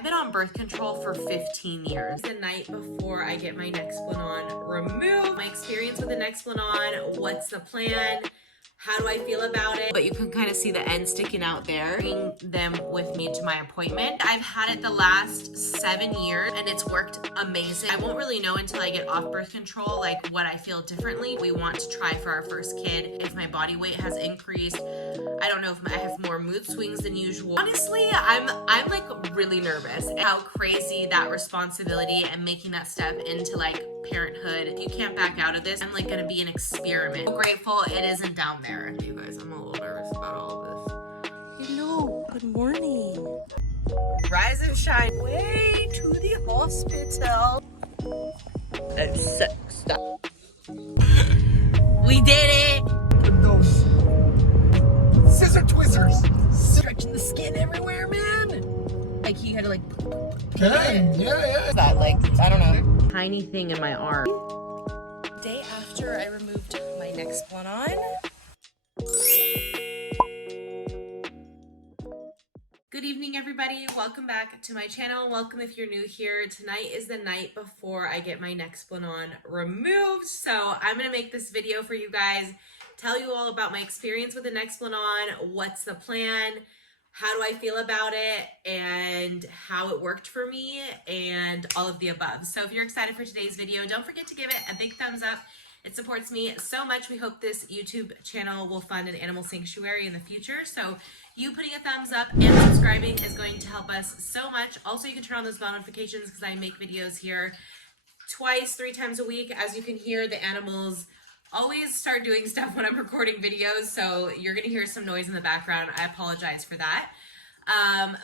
I've been on birth control for 15 years. The night before I get my Nexplanon removed, my experience with the Nexplanon, what's the plan, how do I feel about it? But you can kind of see the end sticking out there. Bring them with me to my appointment. I've had it the last 7 years and it's worked amazing. I won't really know until I get off birth control, like what I feel differently. We want to try for our first kid. If my body weight has increased, I don't know if I have more mood swings than usual. Honestly, I'm like really nervous how crazy that responsibility and making that step into like parenthood. If you can't back out of this, I'm like gonna be an experiment. I'm grateful it isn't down there. You guys, I'm a little nervous about all of this. Hello, good morning. Rise and shine. Way to the hospital. Stop. We did it. Those scissor twizzers. Stretching the skin everywhere, man. Like he had to like. Okay, yeah. That like, I don't know. Tiny thing in my arm. Day after I removed my Nexplanon. Good evening, everybody. Welcome back to my channel. Welcome if you're new here. Tonight is the night before I get my Nexplanon removed. So I'm gonna make this video for you guys, tell you all about my experience with the Nexplanon, what's the plan, how do I feel about it, and how it worked for me, and all of the above. So if you're excited for today's video, don't forget to give it a big thumbs up. It supports me so much. We hope this YouTube channel will fund an animal sanctuary in the future. So you putting a thumbs up and subscribing is going to help us so much. Also, you can turn on those bell notifications because I make videos here twice, 3 times a week. As you can hear, the animals always start doing stuff when I'm recording videos. So you're going to hear some noise in the background. I apologize for that.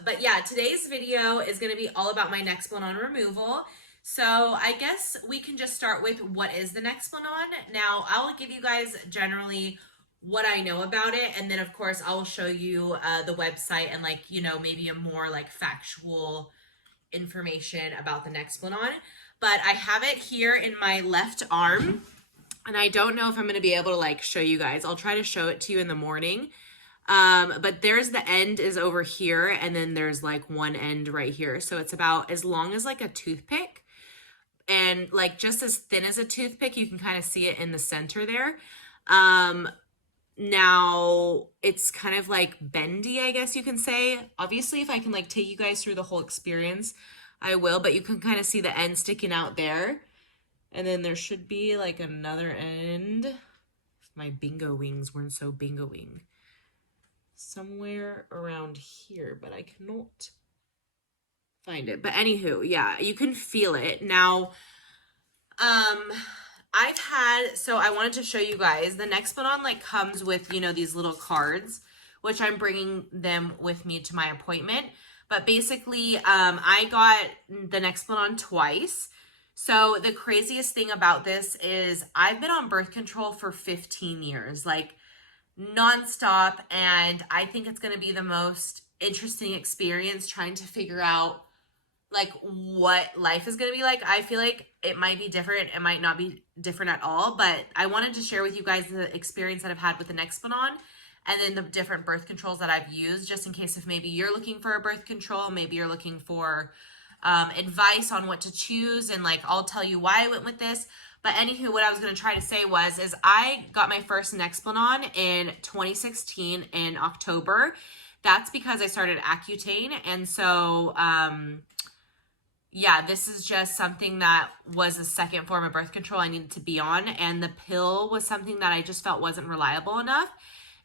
But yeah, today's video is going to be all about my Nexplanon removal. So I guess we can just start with what is the Nexplanon. Now, I'll give you guys generally what I know about it, and then of course I'll show you the website and like, you know, maybe a more like factual information about the Nexplanon. But I have it here in my left arm, and I don't know if I'm going to be able to like show you guys. I'll try to show it to you in the morning. But there's the end is over here, and then there's like one end right here. So it's about as long as like a toothpick, and like just as thin as a toothpick. You can kind of see it in the center there. Now it's kind of like bendy, I guess you can say. Obviously, if I can like take you guys through the whole experience, I will, but you can kind of see the end sticking out there. And then there should be like another end. If my bingo wings weren't so bingo-wing. Somewhere around here, but I cannot find it. But anywho, yeah, you can feel it. Now, so I wanted to show you guys, the Nexplanon like comes with, you know, these little cards, which I'm bringing them with me to my appointment. But basically, I got the Nexplanon twice. So the craziest thing about this is I've been on birth control for 15 years, like nonstop. And I think it's going to be the most interesting experience trying to figure out like what life is going to be like. I feel like it might be different. It might not be different at all, but I wanted to share with you guys the experience that I've had with the Nexplanon and then the different birth controls that I've used, just in case if maybe you're looking for a birth control, maybe you're looking for advice on what to choose, and like I'll tell you why I went with this. But anywho, what I was going to try to say is I got my first Nexplanon in 2016 in October. That's because I started Accutane, and so yeah, this is just something that was the second form of birth control I needed to be on, and the pill was something that I just felt wasn't reliable enough.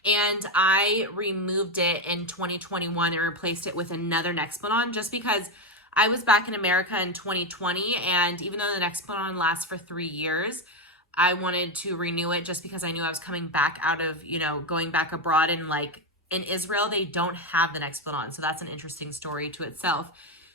And I removed it in 2021 and replaced it with another Nexplanon just because I was back in America in 2020, and even though the Nexplanon lasts for 3 years, I wanted to renew it just because I knew I was coming back out of, you know, going back abroad, and like in Israel, they don't have the Nexplanon. So that's an interesting story to itself.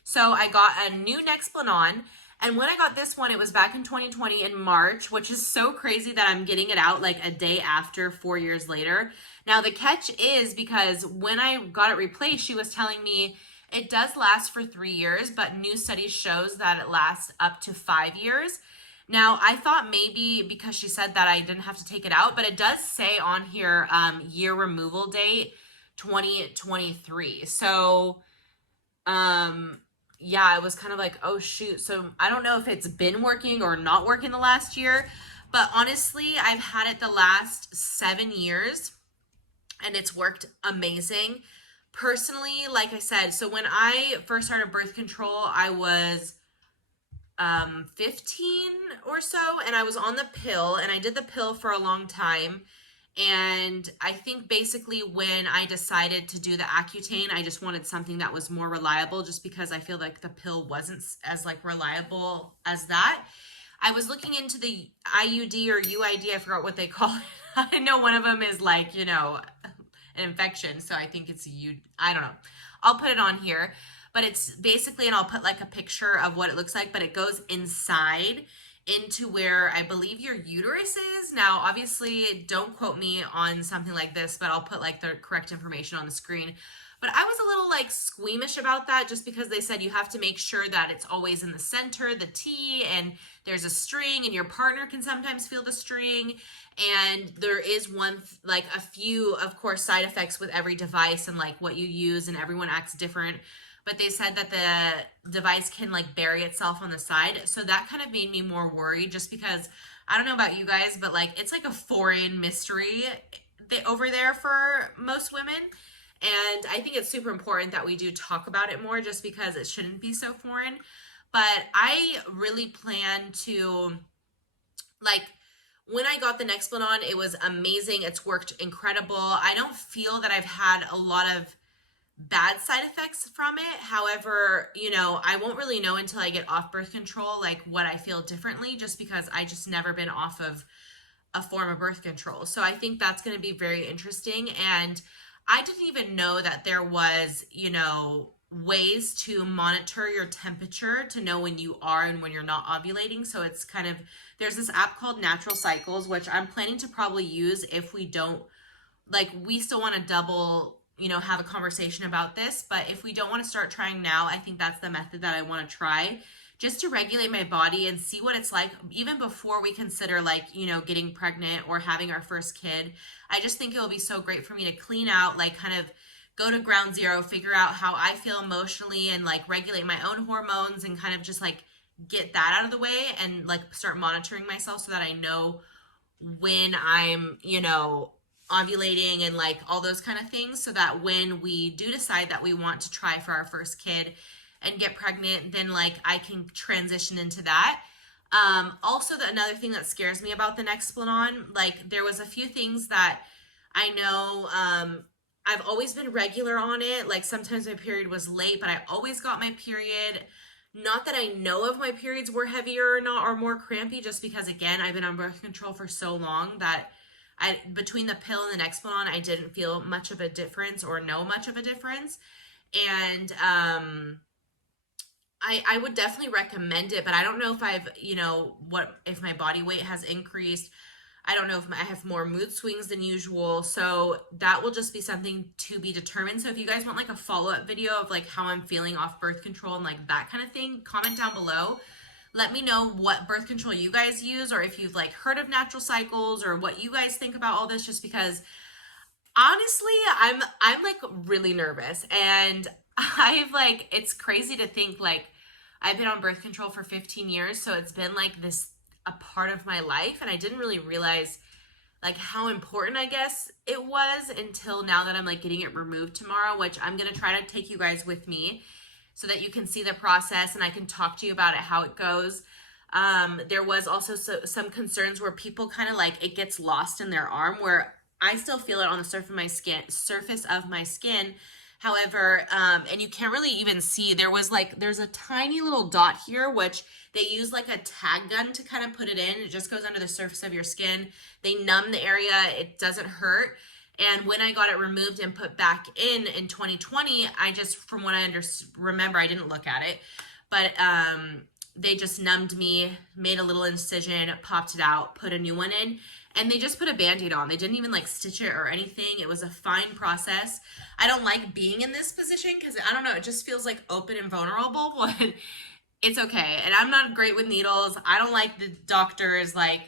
So I got a new Nexplanon, and when I got this one, it was back in 2020 in March, which is so crazy that I'm getting it out like a day after 4 years later. Now the catch is because when I got it replaced, she was telling me it does last for 3 years, but new studies shows that it lasts up to 5 years. Now, I thought maybe because she said that I didn't have to take it out, but it does say on here, year removal date, 2023. So, yeah, I was kind of like, oh shoot. So I don't know if it's been working or not working the last year, but honestly, I've had it the last 7 years and it's worked amazing. Personally, like I said, so when I first started birth control, I was 15 or so, and I was on the pill, and I did the pill for a long time. And I think basically when I decided to do the Accutane, I just wanted something that was more reliable, just because I feel like the pill wasn't as like reliable as that. I was looking into the IUD or UID, I forgot what they call it. I know one of them is like, you know, an infection. So I think it's I don't know. I'll put it on here, but it's basically, and I'll put like a picture of what it looks like, but it goes inside into where I believe your uterus is. Now, obviously, don't quote me on something like this, but I'll put like the correct information on the screen. But I was a little like squeamish about that, just because they said you have to make sure that it's always in the center, the T, and there's a string, and your partner can sometimes feel the string. And there is like a few, of course, side effects with every device and like what you use, and everyone acts different. But they said that the device can like bury itself on the side. So that kind of made me more worried, just because I don't know about you guys, but like it's like a foreign mystery over there for most women. And I think it's super important that we do talk about it more, just because it shouldn't be so foreign. But I really plan to, like, when I got the Nexplanon, it was amazing. It's worked incredible. I don't feel that I've had a lot of bad side effects from it. However, you know, I won't really know until I get off birth control, like what I feel differently, just because I just never been off of a form of birth control. So I think that's going to be very interesting. And I didn't even know that there was, you know, ways to monitor your temperature to know when you are and when you're not ovulating. So it's kind of, there's this app called Natural Cycles, which I'm planning to probably use if we don't, like, we still want to double, you know, have a conversation about this. But if we don't want to start trying now, I think that's the method that I want to try, just to regulate my body and see what it's like even before we consider, like, you know, getting pregnant or having our first kid. I just think it will be so great for me to clean out, like kind of go to ground zero, figure out how I feel emotionally, and like regulate my own hormones, and kind of just like get that out of the way, and like start monitoring myself so that I know when I'm, you know, ovulating and like all those kind of things, so that when we do decide that we want to try for our first kid and get pregnant, then like I can transition into that. Also, another thing that scares me about the Nexplanon, like there was a few things that I know, I've always been regular on it. Like sometimes my period was late, but I always got my period. Not that I know of my periods were heavier or not, or more crampy, just because again, I've been on birth control for so long that between the pill and the Nexplanon, I didn't feel much of a difference or know much of a difference. And, I would definitely recommend it, but I don't know if I've, you know, if my body weight has increased. I don't know if I have more mood swings than usual. So that will just be something to be determined. So if you guys want like a follow-up video of like how I'm feeling off birth control and like that kind of thing, comment down below. Let me know what birth control you guys use, or if you've like heard of Natural Cycles, or what you guys think about all this, just because honestly, I'm like really nervous, and I've like, it's crazy to think like I've been on birth control for 15 years. So it's been like this, a part of my life. And I didn't really realize like how important, I guess, it was until now that I'm like getting it removed tomorrow, which I'm going to try to take you guys with me so that you can see the process and I can talk to you about it, how it goes. There was also some concerns where people kind of like, it gets lost in their arm, where I still feel it on the surface of my skin. However, and you can't really even see, there's a tiny little dot here, which they use like a tag gun to kind of put it in. It just goes under the surface of your skin. They numb the area. It doesn't hurt. And when I got it removed and put back in 2020, I just, from what I remember, I didn't look at it, but they just numbed me, made a little incision, popped it out, put a new one in, and they just put a Band-Aid on. They didn't even like stitch it or anything. It was a fine process. I don't like being in this position because I don't know, it just feels like open and vulnerable, but it's okay. And I'm not great with needles. I don't like the doctors. Like,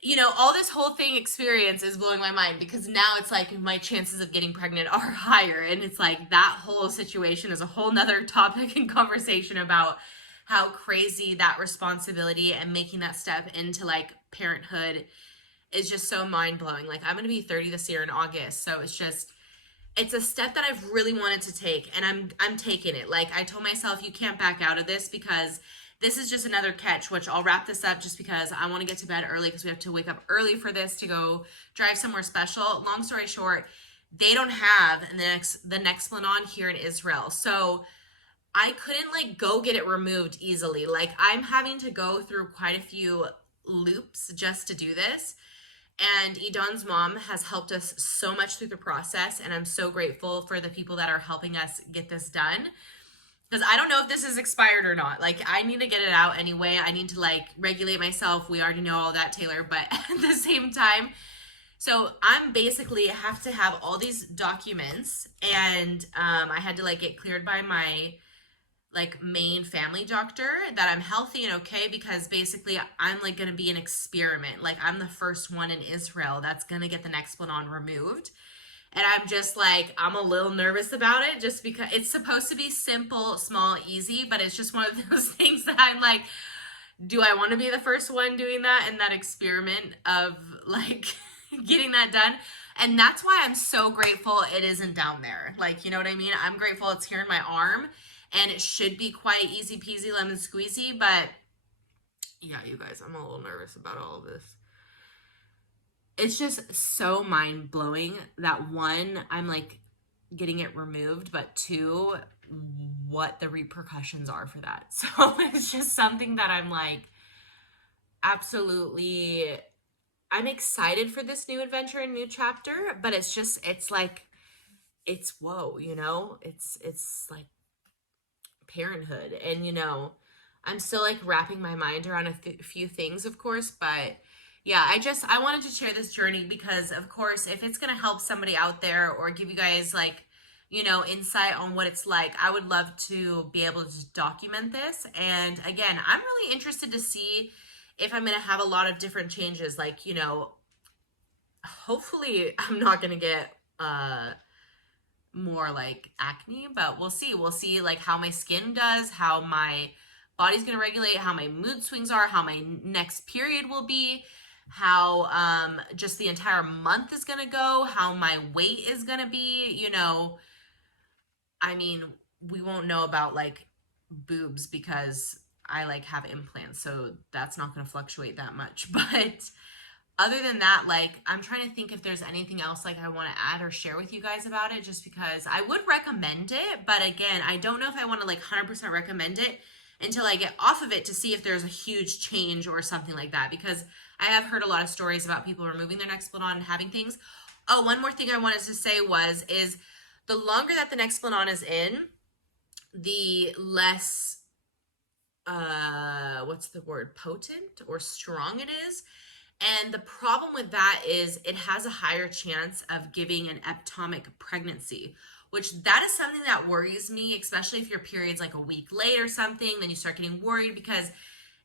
you know, all this whole thing experience is blowing my mind because now it's like my chances of getting pregnant are higher. And it's like that whole situation is a whole nother topic and conversation about how crazy that responsibility and making that step into like parenthood is just so mind blowing. Like I'm going to be 30 this year in August. So it's a step that I've really wanted to take, and I'm taking it. Like I told myself, you can't back out of this because this is just another catch, which I'll wrap this up just because I want to get to bed early because we have to wake up early for this to go drive somewhere special. Long story short, they don't have the Nexplanon here in Israel. So I couldn't like go get it removed easily. Like I'm having to go through quite a few loops just to do this. And Edan's mom has helped us so much through the process, and I'm so grateful for the people that are helping us get this done. Because I don't know if this is expired or not. Like, I need to get it out anyway. I need to, like, regulate myself. We already know all that, Taylor. But at the same time, so I'm basically have to have all these documents. And I had to, like, get cleared by my like main family doctor that I'm healthy and okay, because basically I'm like going to be an experiment. Like I'm the first one in Israel that's going to get the Nexplanon removed. And I'm just like, I'm a little nervous about it just because it's supposed to be simple, small, easy, but it's just one of those things that I'm like, do I want to be the first one doing that in that experiment of like getting that done? And that's why I'm so grateful it isn't down there. Like, you know what I mean? I'm grateful it's here in my arm. And it should be quite easy peasy lemon squeezy, but yeah, you guys, I'm a little nervous about all of this. It's just so mind blowing that one, I'm like getting it removed, but two, what the repercussions are for that. So it's just something that I'm like, absolutely, I'm excited for this new adventure and new chapter, but it's like, it's whoa, you know, it's like, parenthood. And you know, I'm still like wrapping my mind around a few things, of course, but yeah, I wanted to share this journey because of course if it's going to help somebody out there or give you guys like, you know, insight on what it's like, I would love to be able to document this. And again, I'm really interested to see if I'm going to have a lot of different changes, like, you know, hopefully I'm not going to get more like acne, but we'll see like how my skin does, how my body's going to regulate, how my mood swings are, how my next period will be, how just the entire month is going to go, how my weight is going to be. You know, I mean, we won't know about like boobs because I like have implants, so that's not going to fluctuate that much. But other than that, like, I'm trying to think if there's anything else like I want to add or share with you guys about it, just because I would recommend it. But again, I don't know if I want to like 100% recommend it until I get off of it to see if there's a huge change or something like that, because I have heard a lot of stories about people removing their Nexplanon and having things. Oh, one more thing I wanted to say is the longer that the Nexplanon is in, the less, what's the word, potent or strong it is. And the problem with that is it has a higher chance of giving an ectopic pregnancy, which that is something that worries me, especially if your period's like a week late or something, then you start getting worried, because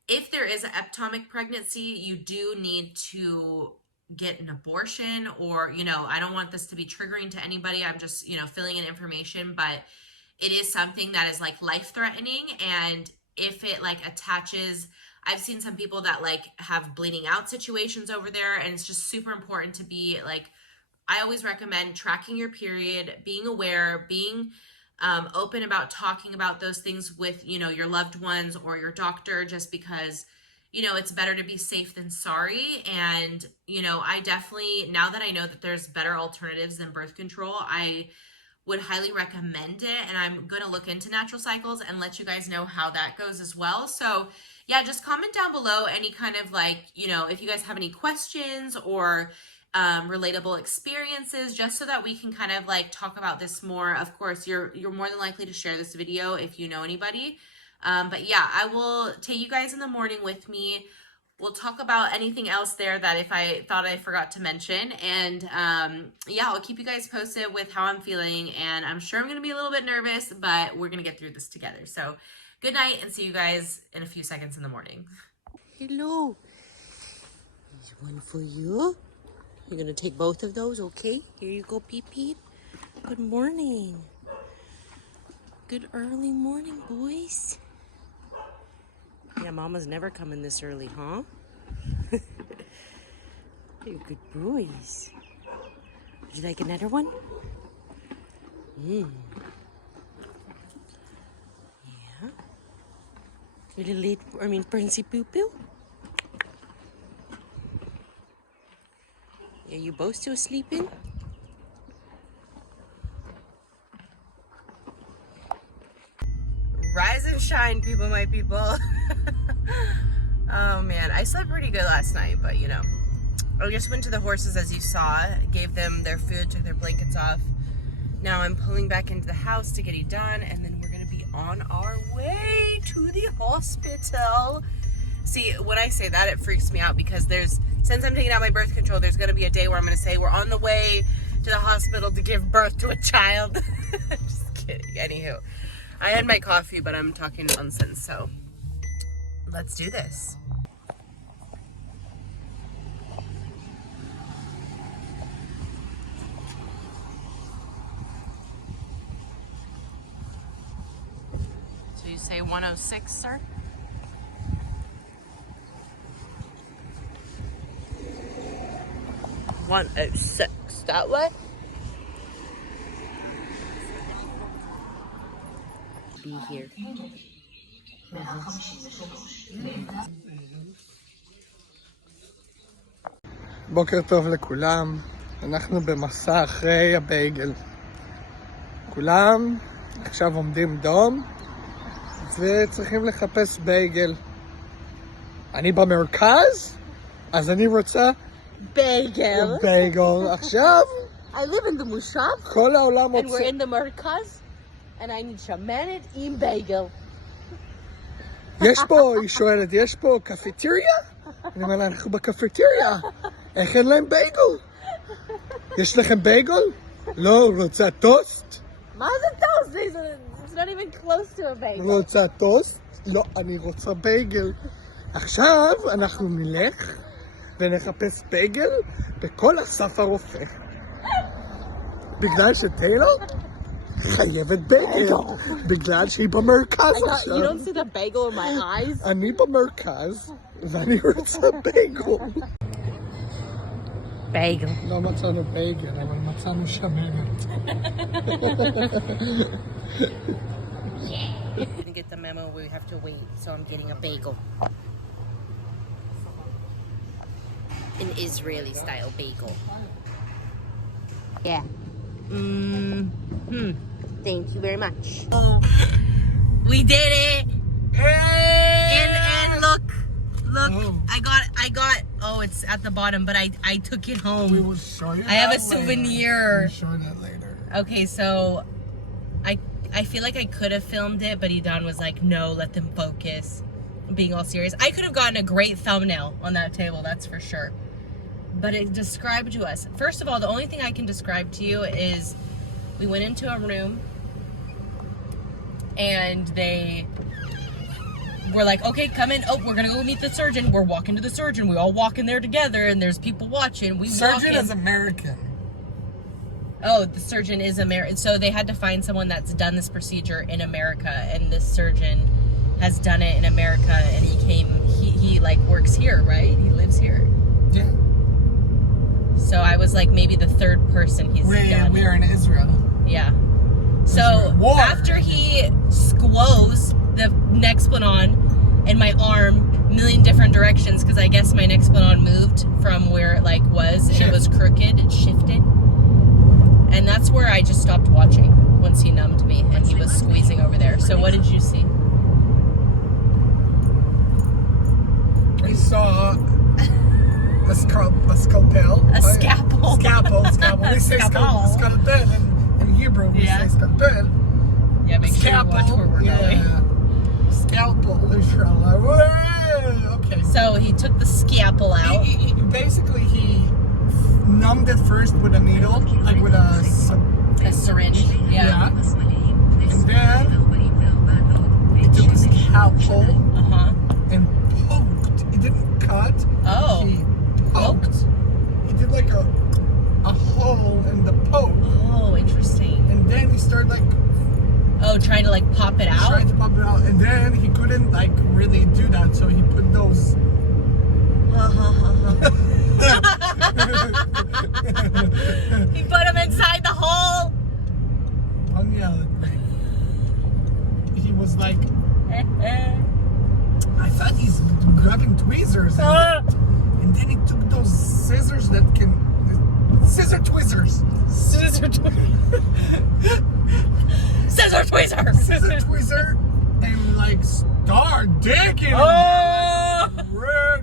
if there is an ectopic pregnancy, you do need to get an abortion, or, you know, I don't want this to be triggering to anybody. I'm just, you know, filling in information, but it is something that is like life-threatening. And if it like attaches, I've seen some people that like have bleeding out situations over there, and it's just super important to be like, I always recommend tracking your period, being aware, being open about talking about those things with, you know, your loved ones or your doctor, just because, you know, it's better to be safe than sorry. And, you know, I definitely, now that I know that there's better alternatives than birth control, I would highly recommend it. And I'm going to look into natural cycles and let you guys know how that goes as well. So yeah, just comment down below any kind of like, you know, if you guys have any questions or relatable experiences, just so that we can kind of like talk about this more. Of course, you're more than likely to share this video if you know anybody. But yeah, I will take you guys in the morning with me. We'll talk about anything else there that if I thought I forgot to mention. And yeah, I'll keep you guys posted with how I'm feeling. And I'm sure I'm going to be a little bit nervous, but we're going to get through this together. So good night, and see you guys in a few seconds in the morning. Hello. There's one for you. You're gonna take both of those, okay? Here you go, Peep Peep. Good morning. Good early morning, boys. Yeah, Mama's never coming this early, huh? You're good boys. Would you like another one? Yeah. Little late, Princey Poo Poo. Are you both still sleeping? Rise and shine, people, my people. Oh man, I slept pretty good last night, but you know, I just went to the horses as you saw, gave them their food, took their blankets off. Now I'm pulling back into the house to get Edan, and then we're gonna be on our way to the hospital. See, when I say that, it freaks me out because since I'm taking out my birth control, there's gonna be a day where I'm gonna say we're on the way to the hospital to give birth to a child. Just kidding. Anywho, I had my coffee, but I'm talking nonsense, so let's do this. So you say 106, sir? $106, that way? Be here. בוקר טוב לכולם, אנחנו במסע אחרי הבייגל. כולם עכשיו עומדים דום וצריכים לחפש בייגל. אני במרכז, אז אני רוצה Bagel. בייגל. עכשיו I live in the Mushab, כל העולם and we're רוצה... in the Merkaz, and I need shamanet in bagel. יש פה, היא שואלת, יש פה קפיטריה? אני אומר לה, אנחנו בקפיטריה. איך אין להם בייגל? יש לכם בייגל? לא, רוצה טוסט? מה זה toast? It's not even close to a bagel. רוצה טוסט? לא, אני רוצה בייגל. עכשיו אנחנו נלך ונחפש בייגל בכל אסף הרופא. בגלל שטיילור חייבת בייגל. בגלל שהיא במרכז עכשיו. You don't see the bagel in my eyes? אני במרכז ואני רוצה בייגל. Bagel. לא מצאנו בייגל, אבל מצאנו שמנת. Didn't get the memo, we have to wait, so I'm getting a bagel. An Israeli style bagel. Yeah. Thank you very much. Oh, we did it! And look, Oh. I got, oh, it's at the bottom, but I took it home. We will show you I have that a later. souvenir. We'll show you that later. Okay, so I feel like I could have filmed it, but Edan was like, no, let them focus. Being all serious. I could have gotten a great thumbnail on that table, that's for sure. But it described to us. First of all, the only thing I can describe to you is we went into a room and they were like, okay, come in. Oh, we're going to go meet the surgeon. We're walking to the surgeon. We all walk in there together and there's people watching. We Surgeon walk in. is American. Oh, the surgeon is American. So they had to find someone that's done this procedure in America, and this surgeon has done it in America, and he like works here, right? He lives here. Yeah. So I was like maybe the third person he's done. We're in Israel. Yeah. So War. after he squoze the Nexplanon in my arm a million different directions, because I guess my Nexplanon moved from where it like was, and it was crooked, it shifted. And that's where I just stopped watching once he numbed me and he was squeezing over there. So what did you see? We saw a scalpel. A scalpel. Scalpel. We say scalpel in Hebrew. We say scalpel. Yeah, make sure you watch where we're going. Scalpel, inshallah. Okay. So he took the scalpel out. Basically, he numbed it first with a needle, like with a syringe. Yeah. And then he took the scalpel and poked. It didn't cut. Oh. He trying to like pop it out. Tried to pop it out, and then he couldn't like really do that, so he put those. He put him inside the hole. He was like, I thought he's grabbing tweezers, and then he took those scissors that can, scissor tweezers. Scissor tweezer. And like start digging.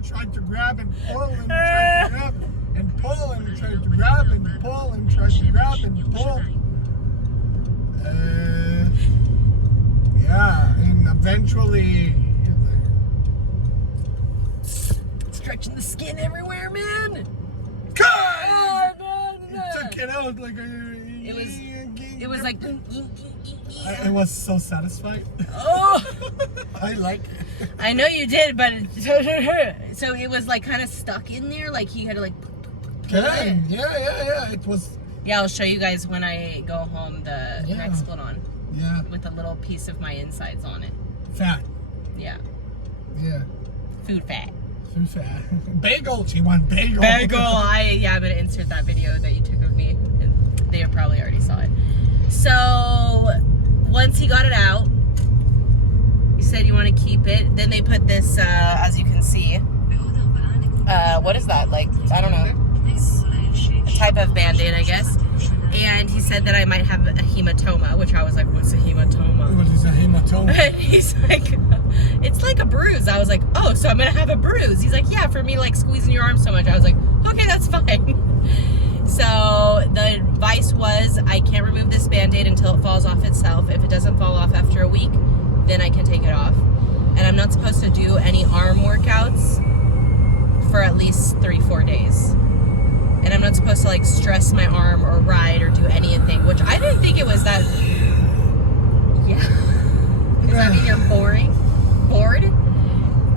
Tried to grab and pull and tried to grab and pull and tried to grab and pull and tried to grab and pull. Yeah, and eventually Stretching the skin everywhere, man. cut! Took it out like It was like. I was so satisfied. Oh, I like it. I know you did, but so it was like kind of stuck in there, like he had to like. Yeah. It was. Yeah, I'll show you guys when I go home the Nexplanon. Yeah. With a little piece of my insides on it. Fat. Yeah. Yeah. Food fat. Food fat. Bagel. She wants bagel. I'm gonna insert that video that you took of me. And they probably already saw it. So once he got it out, you said you want to keep it. Then they put this, as you can see. What is that? Like, I don't know. A type of band-aid, I guess. And he said that I might have a hematoma, which I was like, what's a hematoma? What is a hematoma? He's like, it's like a bruise. I was like, oh, so I'm gonna have a bruise. He's like, yeah, for me like squeezing your arm so much. I was like, okay, that's fine. So the advice was I can't remove this band-aid until it falls off itself. If it doesn't fall off after a week, then I can take it off. And I'm not supposed to do any arm workouts for at least 3-4 days. And I'm not supposed to like stress my arm or ride or do anything, which I didn't think it was that. Yeah. Does that mean you're bored?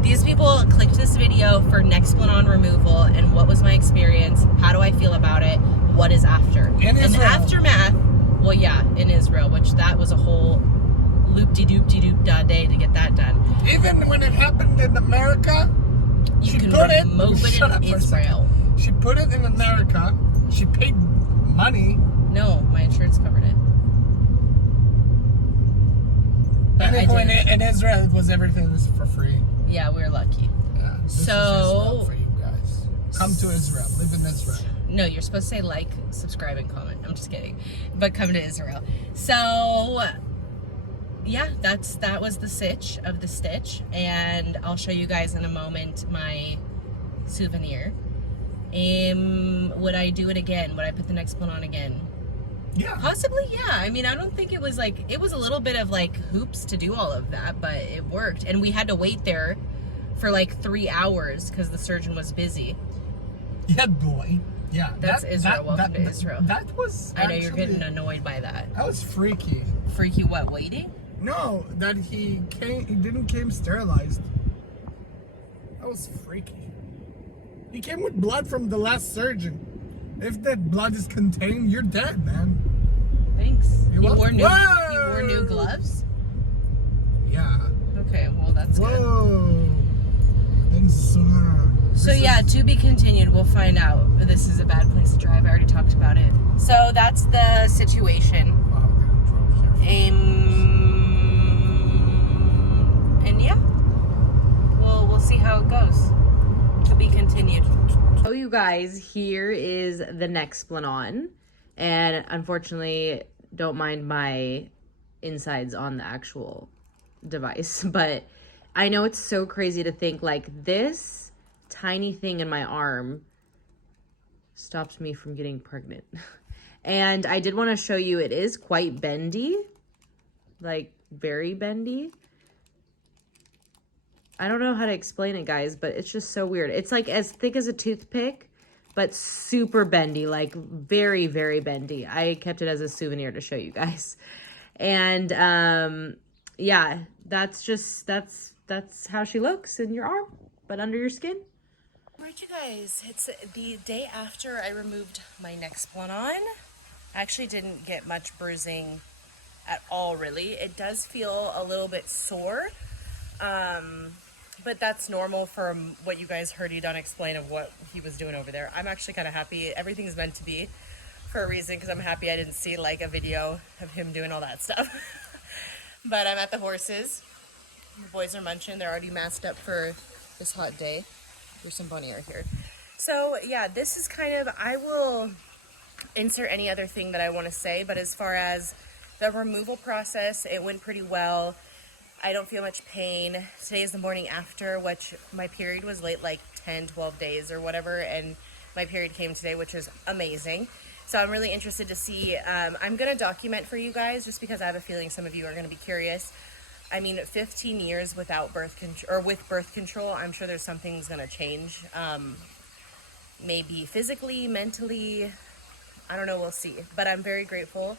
These people clicked this video for Nexplanon removal and what was my experience, how do I feel about it, what is after. In and Israel. Aftermath, well yeah, in Israel, which that was a whole loop-de-doop-de-doop-da day to get that done. Even when it happened in America, You can remove it in Israel. She put it in America. She paid money. No, my insurance covered it. But I And didn't. in Israel, it was everything was for free. Yeah, we're lucky. Yeah. This is So- Israel for you guys. Come to Israel. Live in Israel. No, you're supposed to say like, subscribe, and comment. I'm just kidding. But come to Israel. So, yeah, that was the sitch of the stitch. And I'll show you guys in a moment my souvenir. Would I do it again? Would I put the Nexplanon on again? Yeah. Possibly, yeah. I mean, I don't think it was like, it was a little bit of like hoops to do all of that, but it worked. And we had to wait there for like 3 hours because the surgeon was busy. Yeah, boy. Yeah. That's Israel. Welcome to Israel. That was I know actually, you're getting annoyed by that. That was freaky. Freaky what, waiting? No, that he didn't came sterilized. That was freaky. He came with blood from the last surgeon. If that blood is contained, you're dead, man. Thanks. You're You welcome. wore new gloves? Yeah. Okay, well that's good. Whoa. So yeah, to be continued, we'll find out. This is a bad place to drive. I already talked about it. So that's the situation. And yeah, we'll see how it goes. To be continued. So you guys, here is the Nexplanon, and unfortunately, don't mind my insides on the actual device, but I know it's so crazy to think like this tiny thing in my arm stopped me from getting pregnant. And I did want to show you, it is quite bendy, like very bendy. I don't know how to explain it, guys, but it's just so weird. It's like as thick as a toothpick, but super bendy, like very, very bendy. I kept it as a souvenir to show you guys. And yeah, that's how she looks in your arm, but under your skin. Alright, you guys, it's the day after I removed my Nexplanon. I actually didn't get much bruising at all, really. It does feel a little bit sore, but that's normal from what you guys heard Edan explain of what he was doing over there. I'm actually kind of happy. Everything's meant to be for a reason, because I'm happy I didn't see like a video of him doing all that stuff. But I'm at the horses. The boys are munching. They're already masked up for this hot day. There's some bony hair here. So yeah, this is kind of, I will insert any other thing that I want to say, but as far as the removal process, it went pretty well. I don't feel much pain. Today is the morning after, which my period was late, like 10, 12 days or whatever, and my period came today, which is amazing. So I'm really interested to see. I'm going to document for you guys, just because I have a feeling some of you are going to be curious. I mean, 15 years without birth control, or with birth control, I'm sure there's something's going to change. Maybe physically, mentally, I don't know, we'll see. But I'm very grateful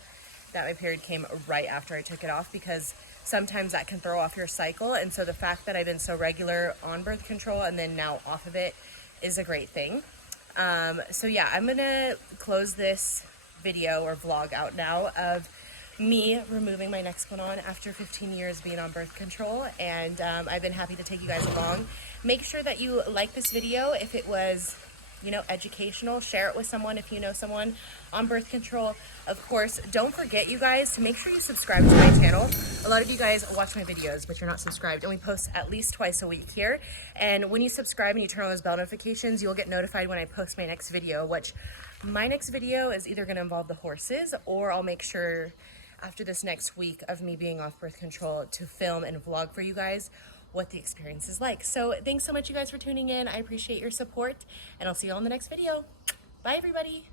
that my period came right after I took it off, because sometimes that can throw off your cycle. And so the fact that I've been so regular on birth control and then now off of it is a great thing. So yeah, I'm gonna close this video or vlog out now of me removing my Nexplanon after 15 years being on birth control. And I've been happy to take you guys along. Make sure that you like this video if it was, you know, educational. Share it with someone if you know someone on birth control. Of course, don't forget, you guys, to make sure you subscribe to my channel. A lot of you guys watch my videos, but you're not subscribed, and we post at least twice a week here. And when you subscribe and you turn on those bell notifications, you'll get notified when I post my next video, which my next video is either going to involve the horses, or I'll make sure after this next week of me being off birth control to film and vlog for you guys what the experience is like. So thanks so much, you guys, for tuning in. I appreciate your support, and I'll see you all in the next video. Bye, everybody.